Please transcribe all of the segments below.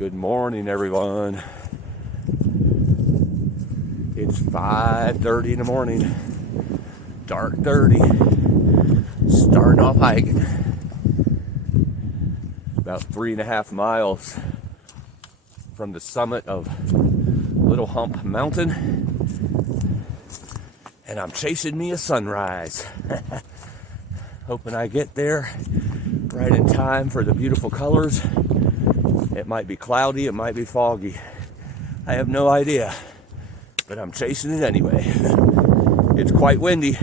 Good morning, everyone. It's 5:30 in the morning, dark 30, starting off hiking. About 3.5 miles from the summit of Little Hump Mountain, and I'm chasing me a sunrise. Hoping I get there right in time for the beautiful colors. It might be cloudy, it might be foggy. I have no idea, but I'm chasing it anyway. It's quite windy.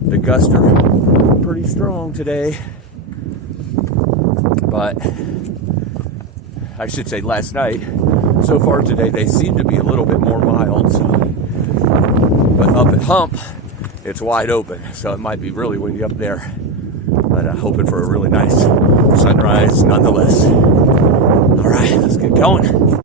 The gusts are pretty strong today, but I should say last night. So far today, they seem to be a little bit more mild. But up at Hump, it's wide open, so it might be really windy up there. But I'm hoping for a really nice sunrise nonetheless. All right, let's get going.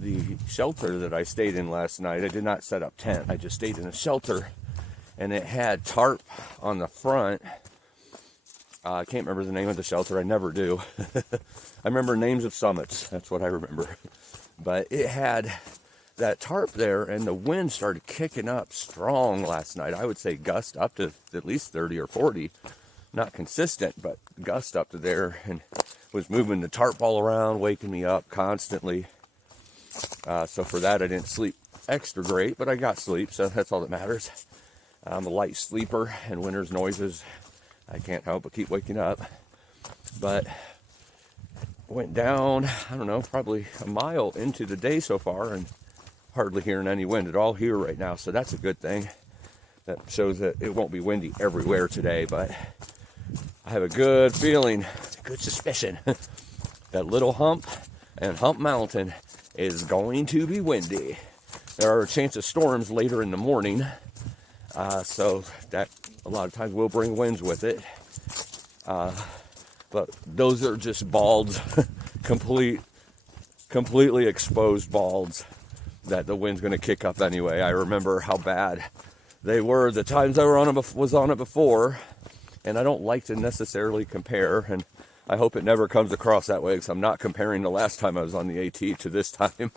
The shelter that I stayed in last night, I did not set up tent. I just stayed in a shelter, and it had tarp on the front. I can't remember the name of the shelter. I never do. I remember names of summits. That's what I remember. But it had that tarp there, and the wind started kicking up strong last night. I would say gust up to at least 30 or 40. Not consistent, but gust up to there, and was moving the tarp all around, waking me up constantly. So for that, I didn't sleep extra great, but I got sleep, so that's all that matters. I'm a light sleeper, and winter's noises, I can't help but keep waking up. But went down, I don't know, probably a mile into the day so far, and hardly hearing any wind at all here right now, so that's a good thing. That shows that it won't be windy everywhere today, but I have a good feeling, good suspicion, that Little Hump and Hump Mountain is going to be windy. There are a chance of storms later in the morning, so that a lot of times will bring winds with it. But those are just balds, completely exposed balds that the wind's going to kick up anyway. I remember how bad they were the times I was on it before, and I don't like to necessarily compare, and I hope it never comes across that way, because I'm not comparing the last time I was on the AT to this time.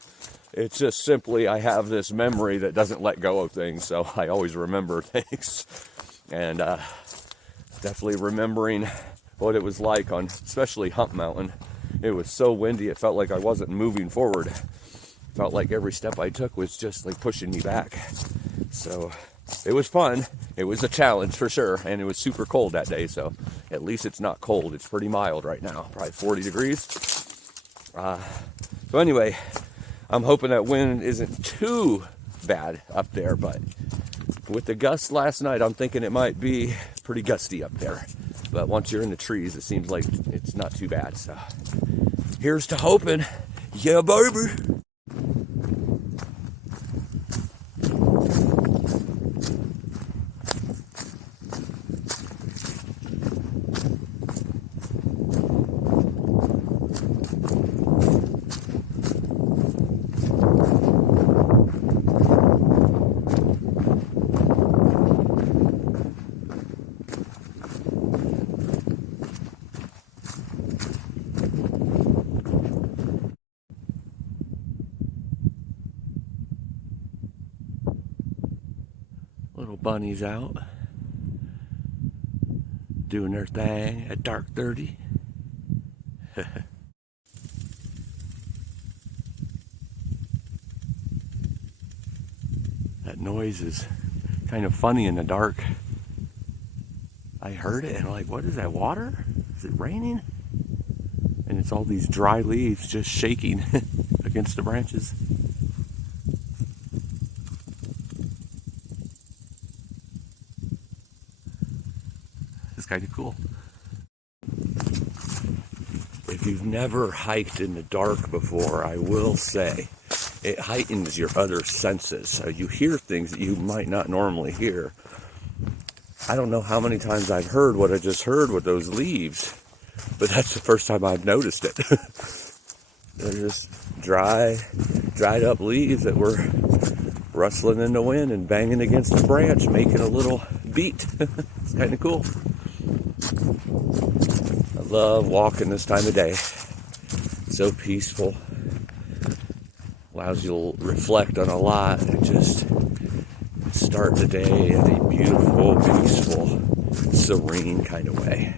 It's just simply I have this memory that doesn't let go of things, so I always remember things. And definitely remembering what it was like on especially Hump Mountain. It was so windy, it felt like I wasn't moving forward. It felt like every step I took was just like pushing me back. So it was fun. It was a challenge for sure, and it was super cold that day, so at least it's not cold. It's pretty mild right now, probably 40 degrees. So anyway, I'm hoping that wind isn't too bad up there, but with the gusts last night, I'm thinking it might be pretty gusty up there. But once you're in the trees, it seems like it's not too bad. So here's to hoping. Yeah, baby. bunnies out doing their thing at dark 30. That noise is kind of funny in the dark. I heard it and I'm like, what is that, water? Is it raining? And it's all these dry leaves just shaking against the branches. It's kind of cool. If you've never hiked in the dark before, I will say it heightens your other senses. So you hear things that you might not normally hear. I don't know how many times I've heard what I just heard with those leaves, but that's the first time I've noticed it. They're just dried up leaves that were rustling in the wind and banging against the branch, making a little beat. It's kind of cool. I love walking this time of day. So peaceful. Allows you to reflect on a lot and just start the day in a beautiful, peaceful, serene kind of way.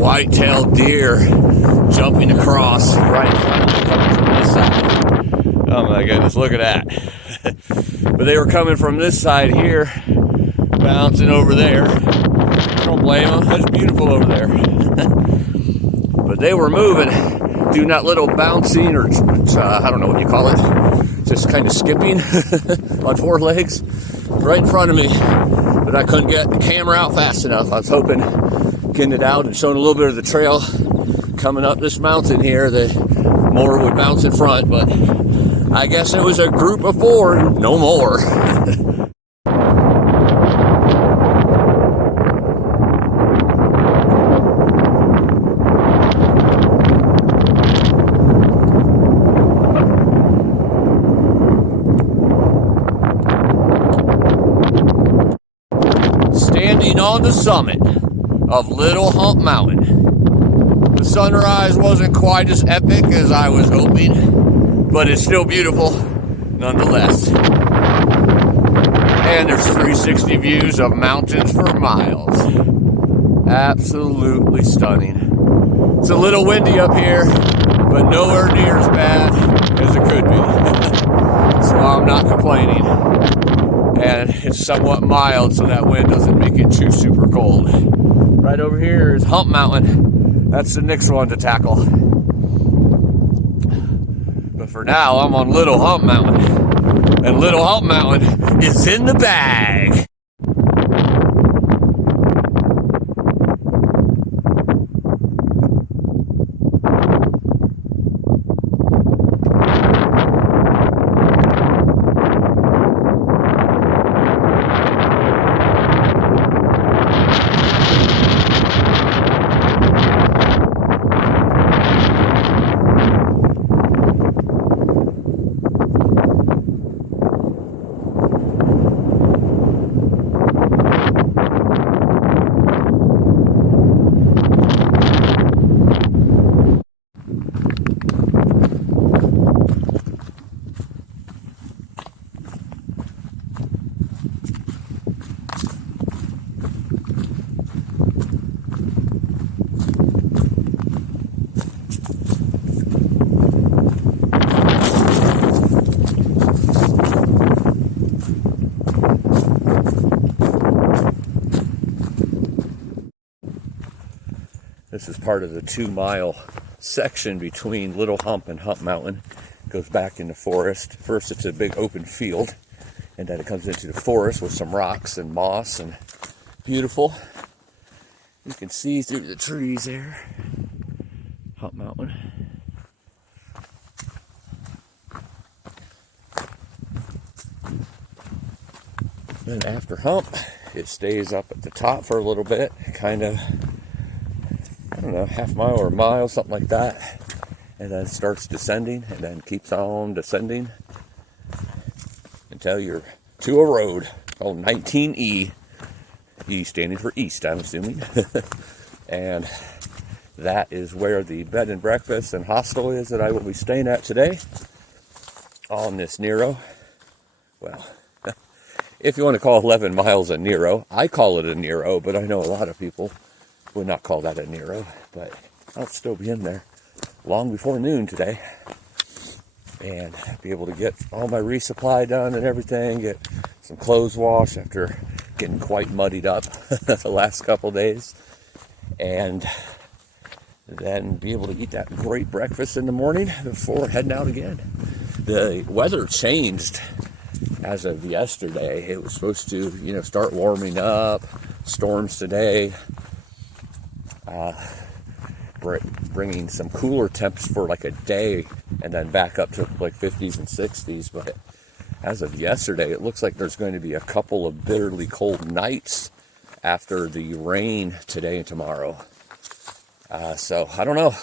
White-tailed deer jumping across right in front of me, coming from this side. Oh my goodness, look at that. But they were coming from this side here, bouncing over there. I don't blame them, that's beautiful over there. But they were moving, doing that little bouncing, or I don't know what you call it, just kind of skipping on four legs right in front of me. But I couldn't get the camera out fast enough. I was hoping getting it out and showing a little bit of the trail coming up this mountain here that more would bounce in front, but I guess it was a group of four, no more. Standing on the summit of Little Hump Mountain. The sunrise wasn't quite as epic as I was hoping, but it's still beautiful nonetheless. And there's 360 views of mountains for miles. Absolutely stunning. It's a little windy up here, but nowhere near as bad as it could be. So I'm not complaining. And it's somewhat mild, so that wind doesn't make it too super cold. Right over here is Hump Mountain. That's the next one to tackle. But for now, I'm on Little Hump Mountain. And Little Hump Mountain is in the bag. This is part of the 2-mile section between Little Hump and Hump Mountain. It goes back in the forest. First it's a big open field, and then it comes into the forest with some rocks and moss, and beautiful. You can see through the trees there, Hump Mountain. Then after Hump, it stays up at the top for a little bit, kind of, I don't know, half mile or a mile, something like that. And then it starts descending, and then keeps on descending until you're to a road called 19E. E standing for east, I'm assuming. And that is where the bed and breakfast and hostel is that I will be staying at today on this Nero. Well, if you want to call 11 miles a Nero, I call it a Nero, but I know a lot of people would not call that a Nero. But I'll still be in there long before noon today and be able to get all my resupply done and everything, get some clothes washed after getting quite muddied up the last couple days, and then be able to eat that great breakfast in the morning before heading out again. The weather changed as of yesterday. It was supposed to, start warming up. Storms today, bringing some cooler temps for like a day, and then back up to like 50s and 60s. But as of yesterday, it looks like there's going to be a couple of bitterly cold nights after the rain today and tomorrow. So I don't know.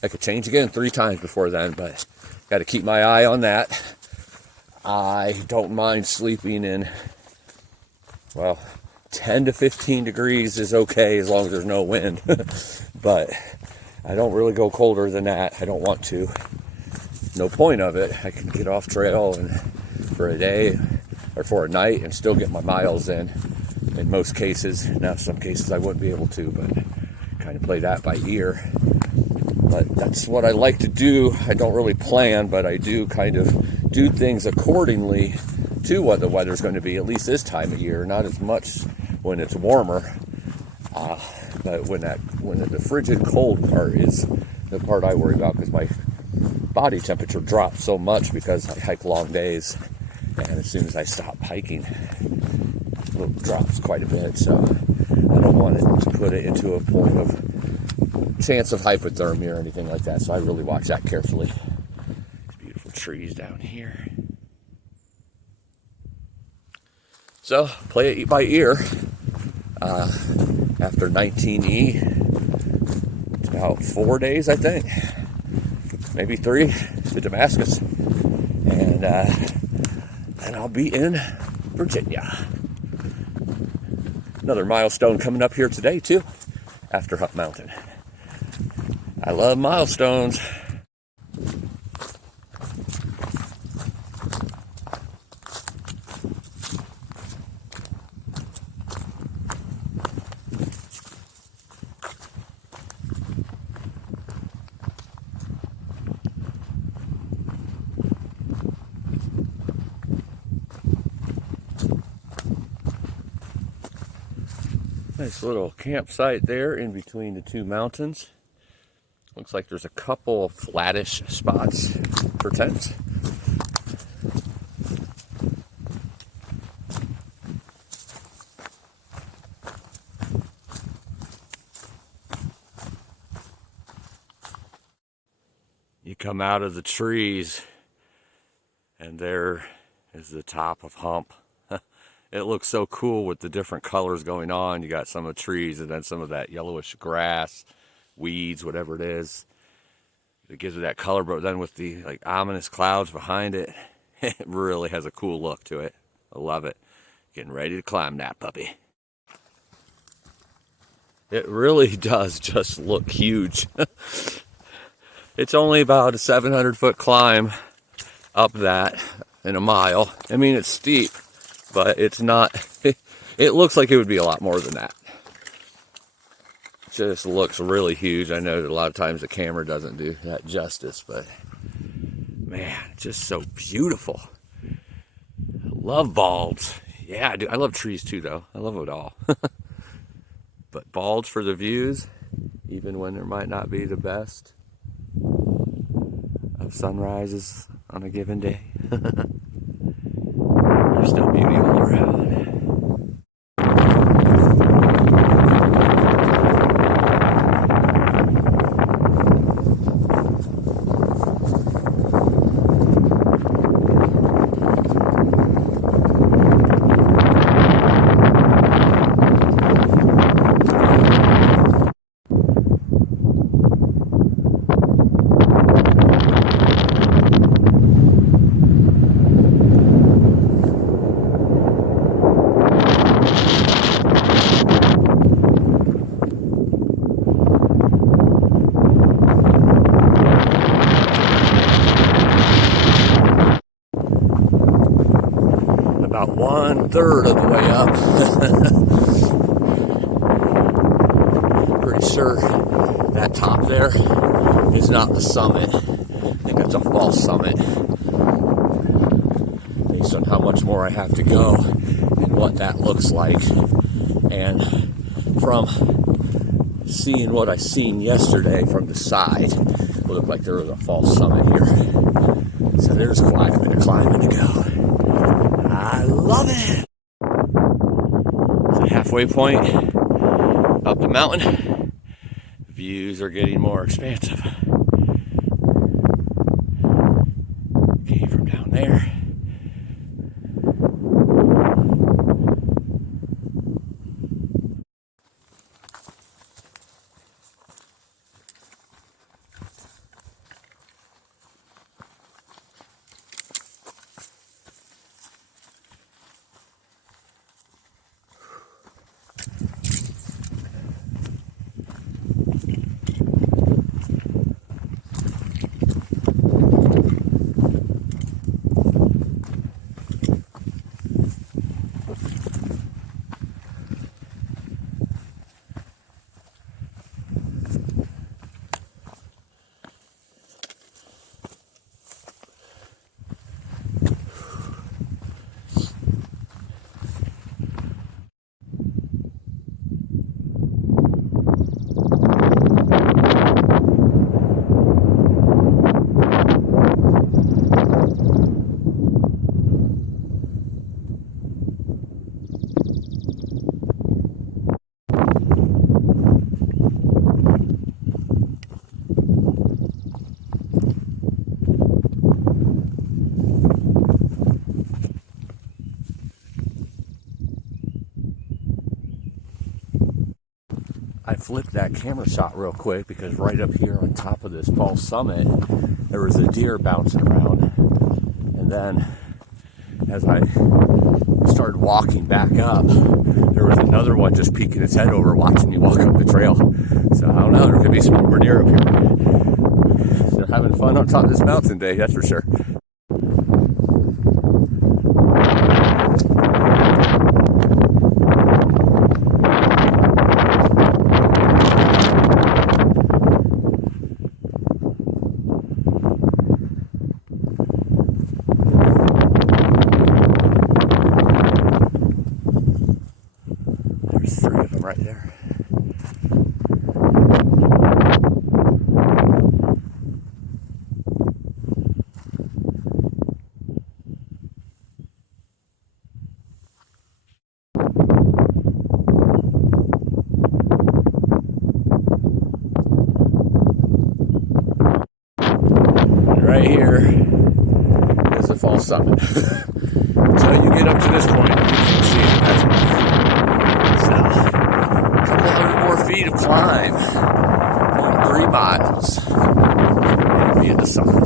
That could change again 3 times before then, but got to keep my eye on that. I don't mind sleeping in, 10 to 15 degrees is okay as long as there's no wind. But I don't really go colder than that. I don't want to. No point of it. I can get off trail and for a day or for a night and still get my miles in most cases. Now, some cases I wouldn't be able to, but kind of play that by ear. But that's what I like to do. I don't really plan, but I do kind of do things accordingly to what the weather's going to be, at least this time of year. Not as much when it's warmer, but when the frigid cold part is the part I worry about, because my body temperature drops so much because I hike long days, and as soon as I stop hiking, it drops quite a bit. So I don't want it to put it into a point of chance of hypothermia or anything like that. So I really watch that carefully. These beautiful trees down here. So play it by ear. After 19E, it's about 4 days, I think, maybe 3, to Damascus, and then I'll be in Virginia. Another milestone coming up here today too, after Hump Mountain. I love milestones. Nice little campsite there in between the 2 mountains. Looks like there's a couple flattish spots for tents. You come out of the trees and there is the top of Hump. It looks so cool with the different colors going on. You got some of the trees and then some of that yellowish grass, weeds, whatever it is. It gives it that color, but then with the ominous clouds behind it, it really has a cool look to it. I love it. Getting ready to climb that puppy. It really does just look huge. It's only about a 700-foot climb up that in a mile. I mean, it's steep, but it's not, it looks like it would be a lot more than that. It just looks really huge. I know that a lot of times the camera doesn't do that justice, but man, it's just so beautiful. I love balds. Yeah, I do. I love trees too, though. I love it all. But balds for the views, even when there might not be the best of sunrises on a given day. There's still beauty all around. About 1/3 of the way up. Pretty sure that top there is not the summit. I think that's a false summit. Based on how much more I have to go and what that looks like. And from seeing what I seen yesterday from the side, it looked like there was a false summit here. So there's climbing to go. I love it. It's a halfway point up the mountain. Views are getting more expansive. Came from down there. I flipped that camera shot real quick because right up here on top of this false summit, there was a deer bouncing around. And then as I started walking back up, there was another one just peeking its head over, watching me walk up the trail. So I don't know, there could be some more deer up here. So having fun on top of this mountain day, that's for sure. There's 3 of them right there. Right here is the false summit. Until you get up to this point, you can see it. That's so, a couple hundred more feet of climb, 3 miles, and be at the summit.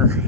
corner.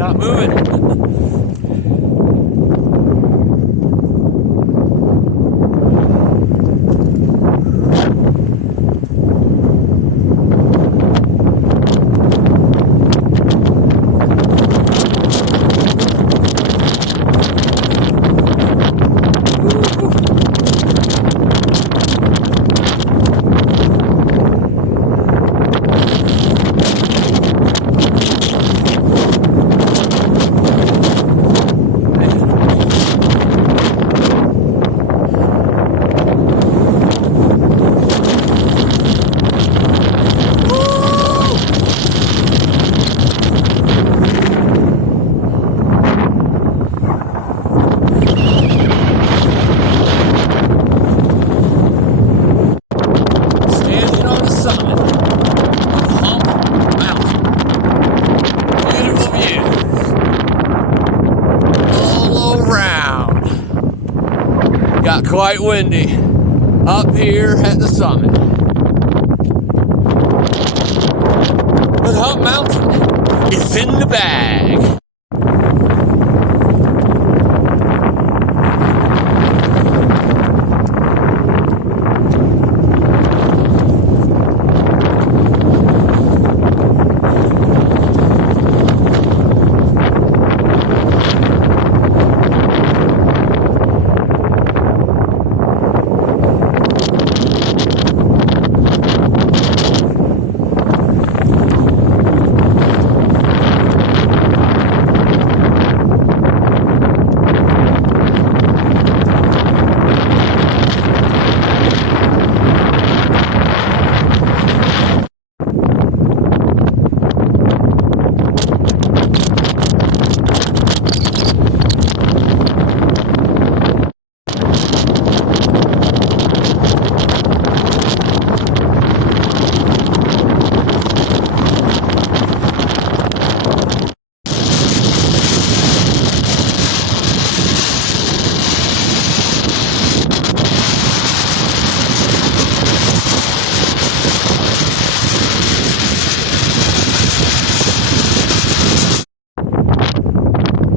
Not moving. Quite windy up here at the summit. But Hump Mountain is in the bag.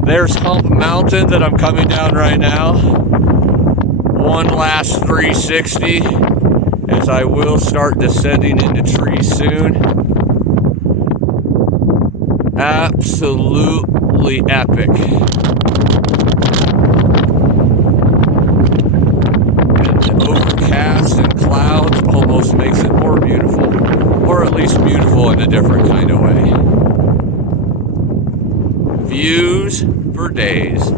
There's Hump Mountain that I'm coming down right now. One last 360 as I will start descending into trees soon. Absolutely epic. And the overcast and clouds almost makes it more beautiful, or at least beautiful in a different kind of way. Views for days.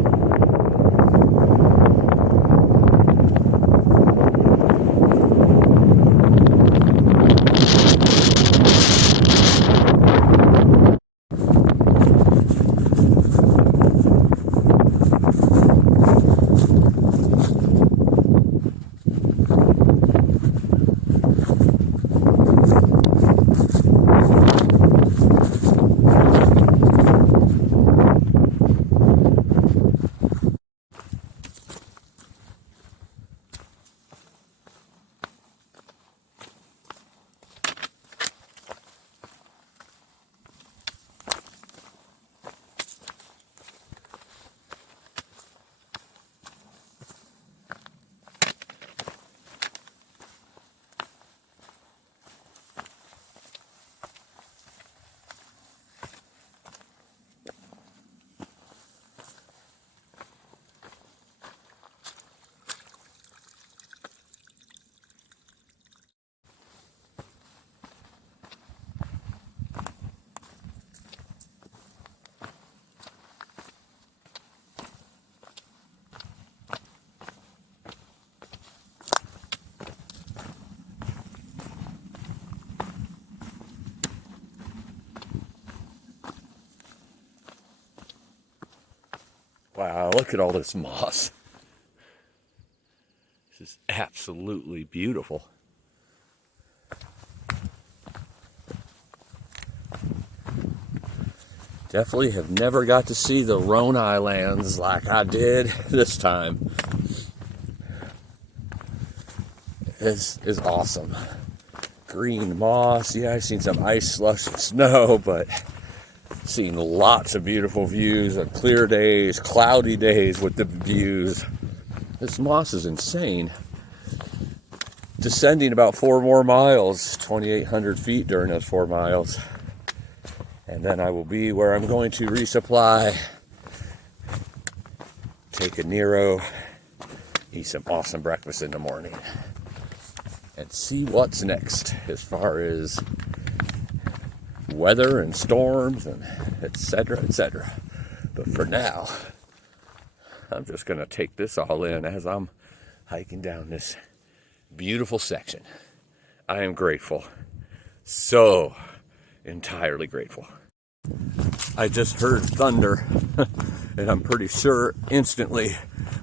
Wow, look at all this moss. This is absolutely beautiful. Definitely have never got to see the Roan Highlands like I did this time. This is awesome. Green moss. Yeah, I've seen some ice, slush, and snow, but seen lots of beautiful views of clear days, cloudy days with the views. This moss is insane. Descending about 4 more miles, 2,800 feet during those 4 miles. And then I will be where I'm going to resupply, take a Nero, eat some awesome breakfast in the morning, and see what's next as far as weather and storms and etc., etc. But for now, I'm just going to take this all in as I'm hiking down this beautiful section. I am grateful. So entirely grateful. I just heard thunder, and I'm pretty sure instantly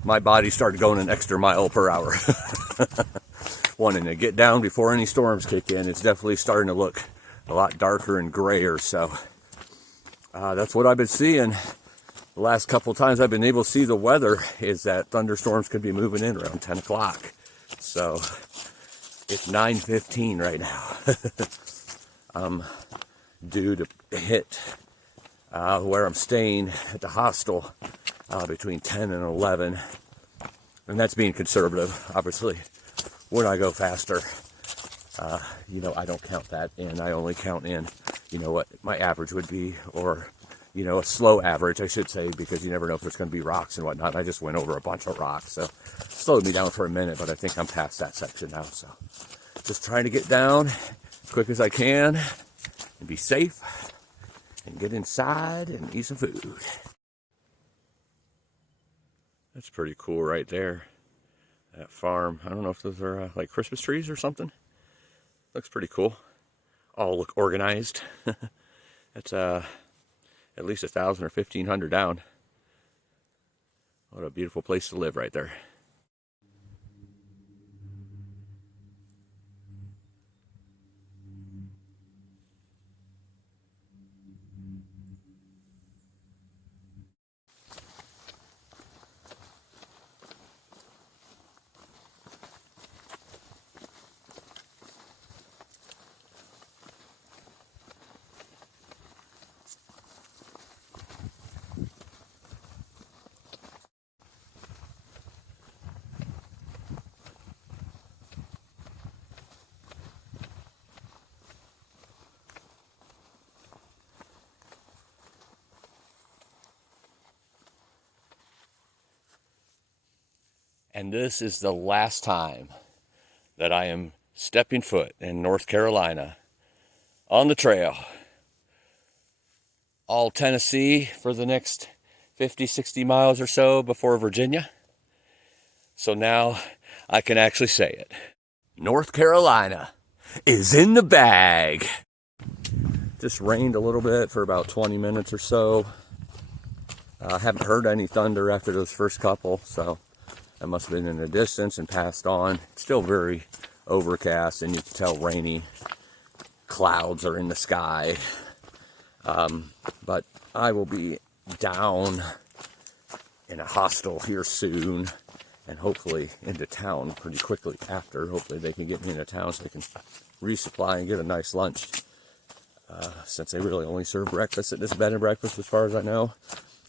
my body started going an extra mile per hour. Wanting to get down before any storms kick in. It's definitely starting to look a lot darker and grayer, so that's what I've been seeing. The last couple times I've been able to see the weather is that thunderstorms could be moving in around 10 o'clock. So it's 9:15 right now. I'm due to hit where I'm staying at the hostel between 10 and 11. And that's being conservative, obviously. When I go faster, I don't count that in. I only count in, what my average would be, or, a slow average, I should say, because you never know if there's going to be rocks and whatnot. I just went over a bunch of rocks, so it slowed me down for a minute, but I think I'm past that section now. So just trying to get down as quick as I can and be safe and get inside and eat some food. That's pretty cool right there. That farm. I don't know if those are like Christmas trees or something. Looks pretty cool. All look organized. That's at least 1,000 or 1,500 down. What a beautiful place to live right there. And this is the last time that I am stepping foot in North Carolina on the trail. All Tennessee for the next 50, 60 miles or so before Virginia. So now I can actually say it. North Carolina is in the bag. Just rained a little bit for about 20 minutes or so. I haven't heard any thunder after those first couple, so that must have been in the distance and passed on. It's still very overcast, and you can tell rainy clouds are in the sky. But I will be down in a hostel here soon, and hopefully into town pretty quickly after. Hopefully they can get me into town so I can resupply and get a nice lunch. Since they really only serve breakfast at this bed and breakfast as far as I know.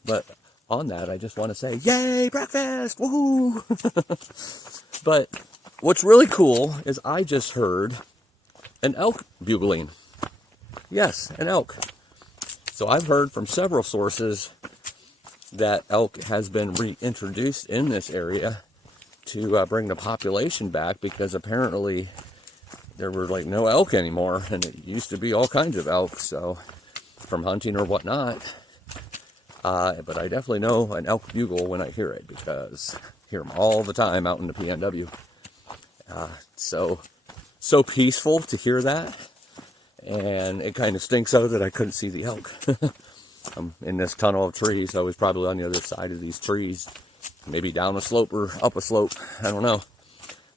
But on that, I just want to say, yay, breakfast, woohoo! But what's really cool is I just heard an elk bugling. Yes, an elk. So I've heard from several sources that elk has been reintroduced in this area to bring the population back, because apparently there were like no elk anymore, and it used to be all kinds of elk, so from hunting or whatnot. But I definitely know an elk bugle when I hear it, because I hear them all the time out in the PNW. So peaceful to hear that, and it kind of stinks out that I couldn't see the elk. I'm in this tunnel of trees, so I was probably on the other side of these trees. Maybe down a slope or up a slope, I don't know.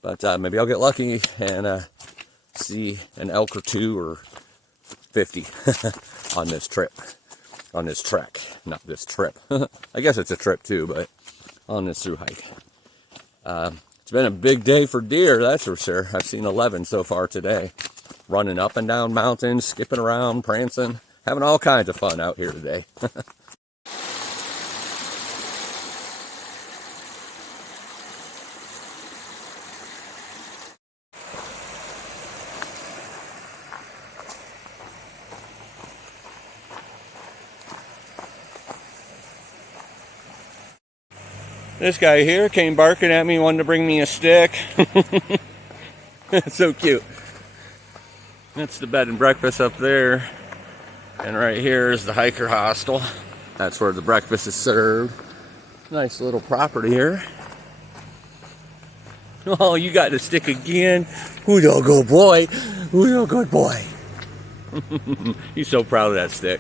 But maybe I'll get lucky and see an elk or two or 50 on this trip. On this trek, not this trip. I guess it's a trip too, but on this Thru-Hike. It's been a big day for deer, that's for sure. I've seen 11 so far today. Running up and down mountains, skipping around, prancing, having all kinds of fun out here today. This guy here came barking at me, wanted to bring me a stick. That's so cute. That's the bed and breakfast up there. And right here is the hiker hostel. That's where the breakfast is served. Nice little property here. Oh, you got the stick again. Who's a good boy? Who's a good boy? He's so proud of that stick.